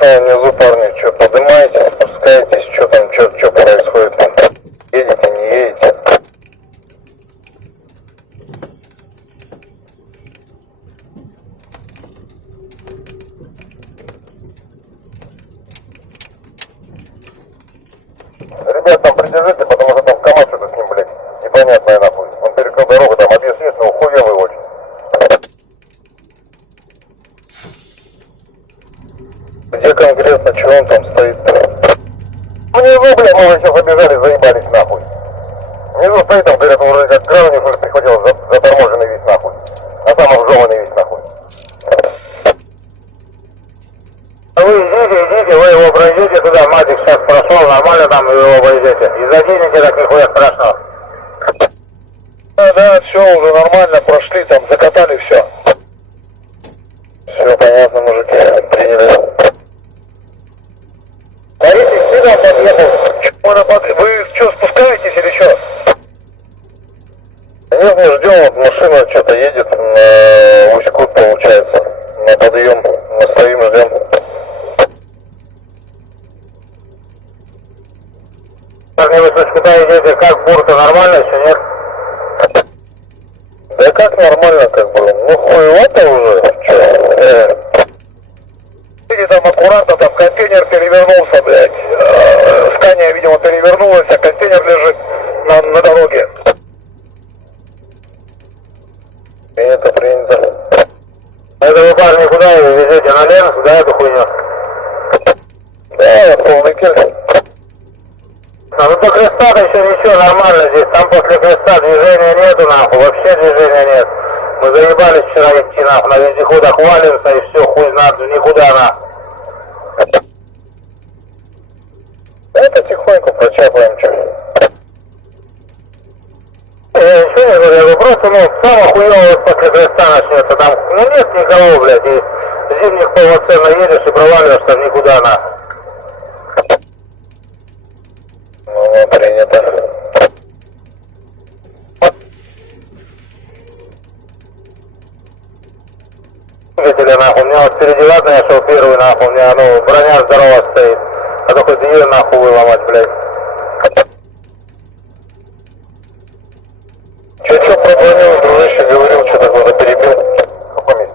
Внизу, парни, что, поднимаетесь, спускаетесь, что там, что происходит там? Едете, не едете? Ребят, там придержите, потому что там КамАЗ что-то с ним, блядь, непонятное нахуй. Он перекрыл дорогу, там объяснишь, но хуёвый очень. Где конкретно, что он там стоит-то? Внизу, блядь, мы уже сейчас забежали, заебались нахуй. Внизу стоит, там, говорят, он уже как гравник уже прихватил, заторможенный весь нахуй. А там обжеванный весь нахуй. Вы идите, вы его пройдете туда, Матик сейчас прошел, нормально там его пройдете. И заденете так нихуя страшного. Да, все, уже нормально, прошли, там, закатали все. Все понятно, мужики, приняли. Борисик, ты там подъехал? Вы что, спускаетесь или что? Нет, мы ждем, вот машина что-то едет на Усть-Кут, получается, на подъем, мы стоим, ждем. Парни, вы сюда идете, как бурка, нормально еще, нет? Да как нормально, как бы, ну хуевато уже, что? Видите, там аккуратно, там контейнер перевернулся, блядь, Скания, видимо, перевернулась, а контейнер лежит на дороге. Принято, принято. Это вы, парни, куда ее везете, на Ленск, да, эту хуйню? Да, полный кель. Ну до креста-то еще ничего, нормально здесь, там после креста движения нету, нахуй, вообще движения нет. Мы заебались вчера идти, нахуй, на вездеходах валимся и все, хуй знает, никуда, нахуй. Это тихонько прочапаем, что. Я ничего не говорю, я говорю, просто, самое хуёвое после креста начнется, там, нет никого, блядь, и зимних полноценно едешь и проваливаешься в никуда, нахуй. Ну, принято. Двигатели, нахуй, у меня вот впереди ладно, я шел первый, нахуй, у меня, броня здорова стоит, а то хоть ее нахуй выломать, блядь. Че про броню, дружище, говорил, что такое перебил? В каком месте?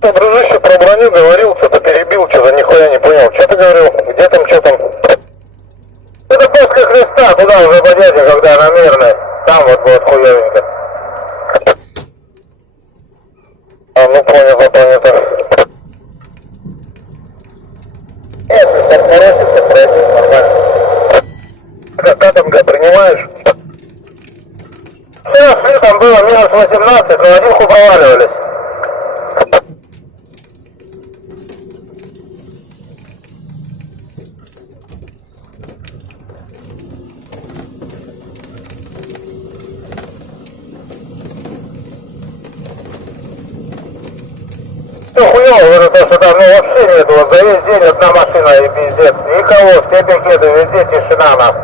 Дружище, про броню говорил, что-то перебил, что-то нихуя не понял. Что ты говорил? Где там, что там? Это после Христа, куда уже пойдете, когда на Мирной. Там вот будет хуёвенько. Ну понятно, понятно. Если так торопится, пройдет нормально. Катанга принимаешь? Вчера шли, там было минус 18, но один хуй проваливались. Все хуёво, говорю, то, что там, вообще нету, вот за весь день одна машина и пиздец, никого, все пикеты, везде тишина, нахуй.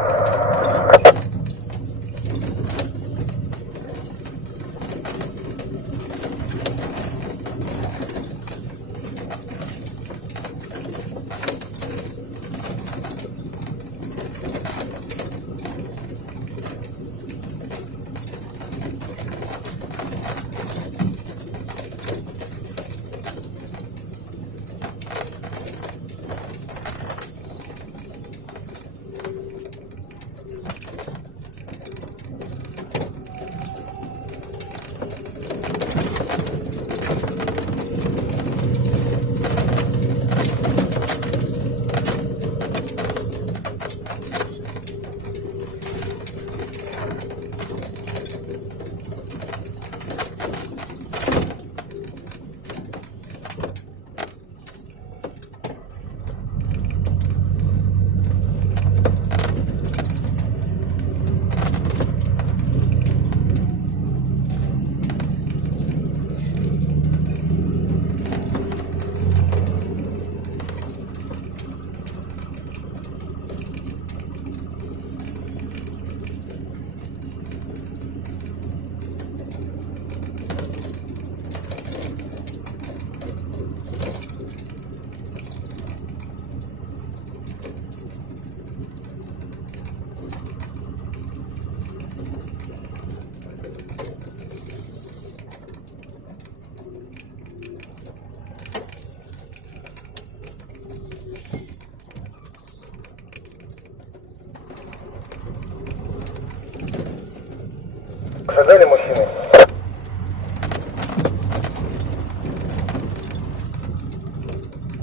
Ожидали мужчины?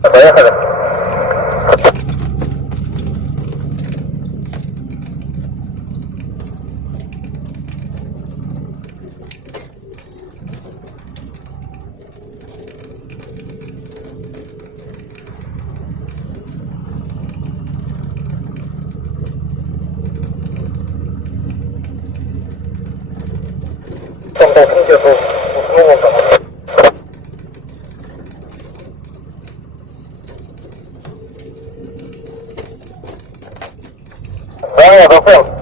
Поехали. Там толкните, а то уснул он там. Да, я готов.